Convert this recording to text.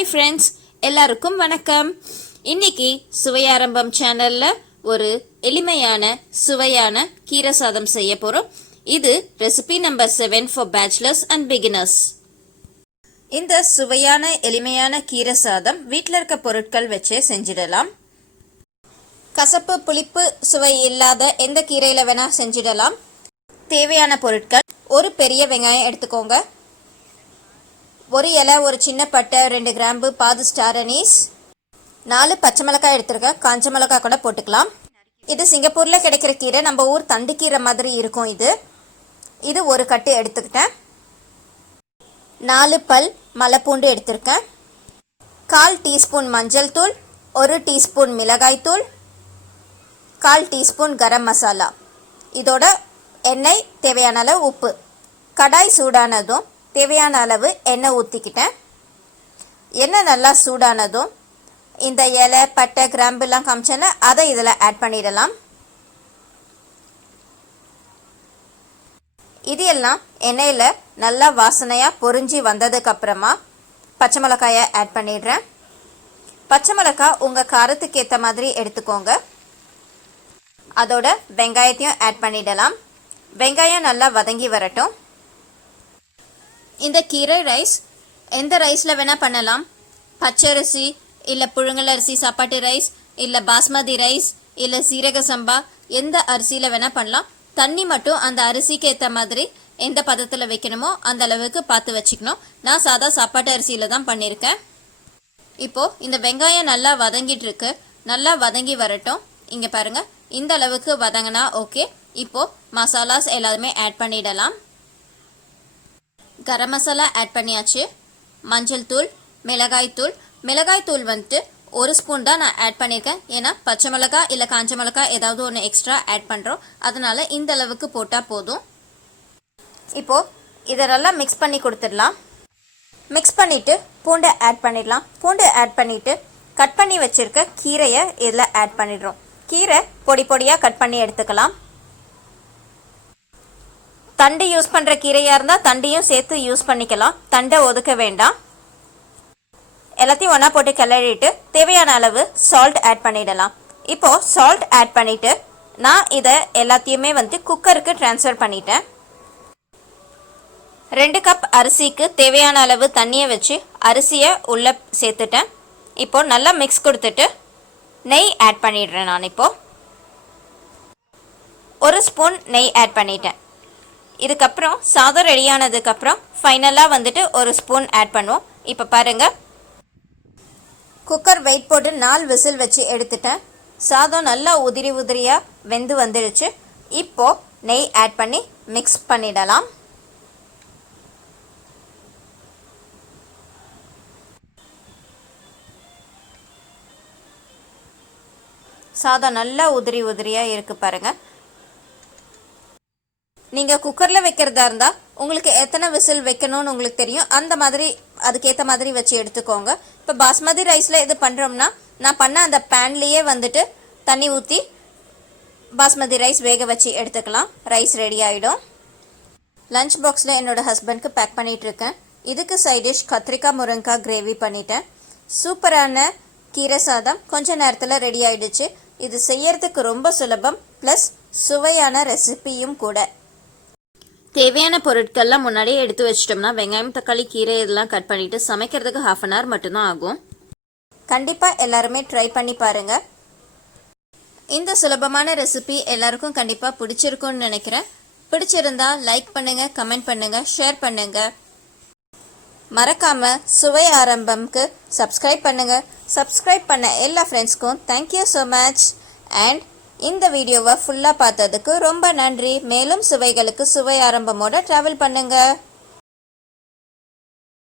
Hi friends, எல்லாருக்கும் வணக்கம். இன்னைக்கு சுவையாரம்பம் சேனல்ல ஒரு எளிமையான சுவையான கீரை சாதம் செய்ய போறோம். இது recipe number 7 for bachelors and beginners. இந்த சுவையான எளிமையான கீரை சாதம் வீட்டில் இருக்க பொருட்கள் வச்சே செஞ்சிடலாம். கசப்பு புளிப்பு சுவை இல்லாத எந்த கீரையில வேணா செஞ்சிடலாம். தேவையான பொருட்கள்: ஒரு பெரிய வெங்காயம் எடுத்துக்கோங்க, ஒரு இலை, ஒரு சின்ன பட்டை, 2 கிராம்பு, பாதி ஸ்டார் அனீஸ், 4 பச்சை மிளகாய் எடுத்துருக்கேன். காஞ்ச மிளகாய் கூட போட்டுக்கலாம். இது சிங்கப்பூரில் கிடைக்கிற கீரை, நம்ம ஊர் தண்டு கீரை மாதிரி இருக்கும். இது ஒரு கட்டு எடுத்துக்கிட்டேன். 4 பல் மலைப்பூண்டு எடுத்திருக்கேன். 1/4 டீஸ்பூன் மஞ்சள் தூள், 1 டீஸ்பூன் மிளகாய் தூள், 1/4 டீஸ்பூன் கரம் மசாலா. இதோட எண்ணெய், தேவையான அளவு உப்பு. கடாய் சூடானதும் தேவையான அளவு எண்ணெய் ஊற்றிக்கிட்டேன். எண்ணெய் நல்லா சூடானதும் இந்த இலை, பட்டை, கிராம்புலாம் காமிச்சேன்னா அதை இதில் ஆட் பண்ணிடலாம். இது எல்லாம் எண்ணெயில் நல்லா வாசனையாக பொரிஞ்சு வந்ததுக்கப்புறமா பச்சை மிளகாயை ஆட் பண்ணிடுறேன். பச்சை மிளகாய் உங்கள் காரத்துக்கு ஏற்ற மாதிரி எடுத்துக்கோங்க. அதோட வெங்காயத்தையும் ஆட் பண்ணிடலாம். வெங்காயம் நல்லா வதங்கி வரட்டும். இந்த கீரை ரைஸ் எந்த ரைஸில் வேணால் பண்ணலாம். பச்சரிசி இல்லை புழுங்கல் அரிசி, சாப்பாட்டு ரைஸ் இல்லை பாஸ்மதி ரைஸ் இல்லை சீரக சம்பா, எந்த அரிசியில் வேணால் பண்ணலாம். தண்ணி மட்டும் அந்த அரிசிக்கு ஏற்ற மாதிரி எந்த பதத்தில் வைக்கணுமோ அந்த அளவுக்கு பார்த்து வச்சுக்கணும். நான் சாதா சாப்பாட்டு அரிசியில் தான் பண்ணியிருக்கேன். இப்போது இந்த வெங்காயம் நல்லா வதங்கிட்டு இருக்கு. நல்லா வதங்கி வரட்டும். இங்கே பாருங்கள், இந்த அளவுக்கு வதங்கினா ஓகே. இப்போது மசாலாஸ் எல்லாருமே ஆட் பண்ணிடலாம். கரம் மசாலா ஆட் பண்ணியாச்சு. மஞ்சள் தூள், மிளகாய் தூள் வந்துட்டு 1 ஸ்பூன் தான் நான் ஆட் பண்ணியிருக்கேன். ஏன்னா பச்சை மிளகாய் இல்லை காஞ்ச மிளகாய் ஏதாவது ஒன்று எக்ஸ்ட்ரா ஆட் பண்ணுறோம். அதனால இந்த அளவுக்கு போட்டால் போதும். இப்போது இதை நல்லா மிக்ஸ் பண்ணி கொடுத்துடலாம். மிக்ஸ் பண்ணிவிட்டு பூண்டை ஆட் பண்ணிடலாம். பூண்டு ஆட் பண்ணிவிட்டு கட் பண்ணி வச்சுருக்க கீரையை இதில் ஆட் பண்ணிடுறோம். கீரை பொடி பொடியாக கட் பண்ணி எடுத்துக்கலாம். தண்டு யூஸ் பண்ணுற கீரையாக இருந்தால் தண்டையும் சேர்த்து யூஸ் பண்ணிக்கலாம். தண்டை ஒதுக்க வேண்டாம். எல்லாத்தையும் ஒன்றா போட்டு கிளறிட்டு தேவையான அளவு சால்ட் ஆட் பண்ணிடலாம். இப்போது சால்ட் ஆட் பண்ணிவிட்டு நான் இதை எல்லாத்தையுமே குக்கருக்கு ட்ரான்ஸ்ஃபர் பண்ணிட்டேன். 2 கப் அரிசிக்கு தேவையான அளவு தண்ணியை வச்சு அரிசியை உள்ளே சேர்த்துட்டேன். இப்போது நல்லா மிக்ஸ் கொடுத்துட்டு நெய் ஆட் பண்ணிடுறேன். நான் இப்போது 1 ஸ்பூன் நெய் ஆட் பண்ணிட்டேன். இதுக்கப்புறம் சாதம் ரெடியானதுக்கப்புறம் ஃபைனலாக 1 ஸ்பூன் ஆட் பண்ணுவோம். இப்போ பாருங்கள், குக்கர் வெயிட் போட்டு 4 விசில் வச்சு எடுத்துட்டேன். சாதம் நல்லா உதிரியாக வெந்து வந்துடுச்சு. இப்போது நெய் ஆட் பண்ணி மிக்ஸ் பண்ணிடலாம். சாதம் நல்லா உதிரியாக இருக்குது பாருங்கள். நீங்கள் குக்கரில் வைக்கிறதா இருந்தால் உங்களுக்கு எத்தனை விசில் வைக்கணும்னு உங்களுக்கு தெரியும். அந்த மாதிரி அதுக்கேற்ற மாதிரி வச்சு எடுத்துக்கோங்க. இப்போ பாஸ்மதி ரைஸில் இது பண்ணுறோம்னா நான் பண்ண அந்த பேன்லேயே தண்ணி ஊற்றி பாஸ்மதி ரைஸ் வேக வச்சு எடுத்துக்கலாம். ரைஸ் ரெடி ஆகிடும். லஞ்ச் பாக்ஸில் என்னோடய ஹஸ்பண்ட்க்கு பேக் பண்ணிகிட்ருக்கேன். இதுக்கு சைட் டிஷ் கத்திரிக்காய் முருங்கைக்காய் கிரேவி பண்ணிட்டேன். சூப்பரான கீரை சாதம் கொஞ்ச நேரத்தில் ரெடி ஆகிடுச்சு. இது செய்யறதுக்கு ரொம்ப சுலபம், ப்ளஸ் சுவையான ரெசிபியும் கூட. தேவையான பொருட்கள்லாம் முன்னாடியே எடுத்து வச்சிட்டோம்னா வெங்காயம், தக்காளி, கீரை இதெல்லாம் கட் பண்ணிவிட்டு சமைக்கிறதுக்கு 1/2 அன் ஹவர் மட்டும்தான் ஆகும். கண்டிப்பாக எல்லாருமே ட்ரை பண்ணி பாருங்கள். இந்த சுலபமான ரெசிபி எல்லாருக்கும் கண்டிப்பாக பிடிச்சிருக்கும்னு நினைக்கிறேன். பிடிச்சிருந்தா லைக் பண்ணுங்கள், கமெண்ட் பண்ணுங்கள், ஷேர் பண்ணுங்கள். மறக்காமல் சுவை ஆரம்பம்க்கு சப்ஸ்கிரைப் பண்ணுங்கள். சப்ஸ்கிரைப் பண்ண எல்லா ஃப்ரெண்ட்ஸ்க்கும் தேங்க்யூ ஸோ மச். அண்ட் இந்த வீடியோவை ஃபுல்லாக பார்த்ததுக்கு ரொம்ப நன்றி. மேலும் சுவைகளுக்கு சுவை ஆரம்பமோட ட்ராவல் பண்ணுங்கள்.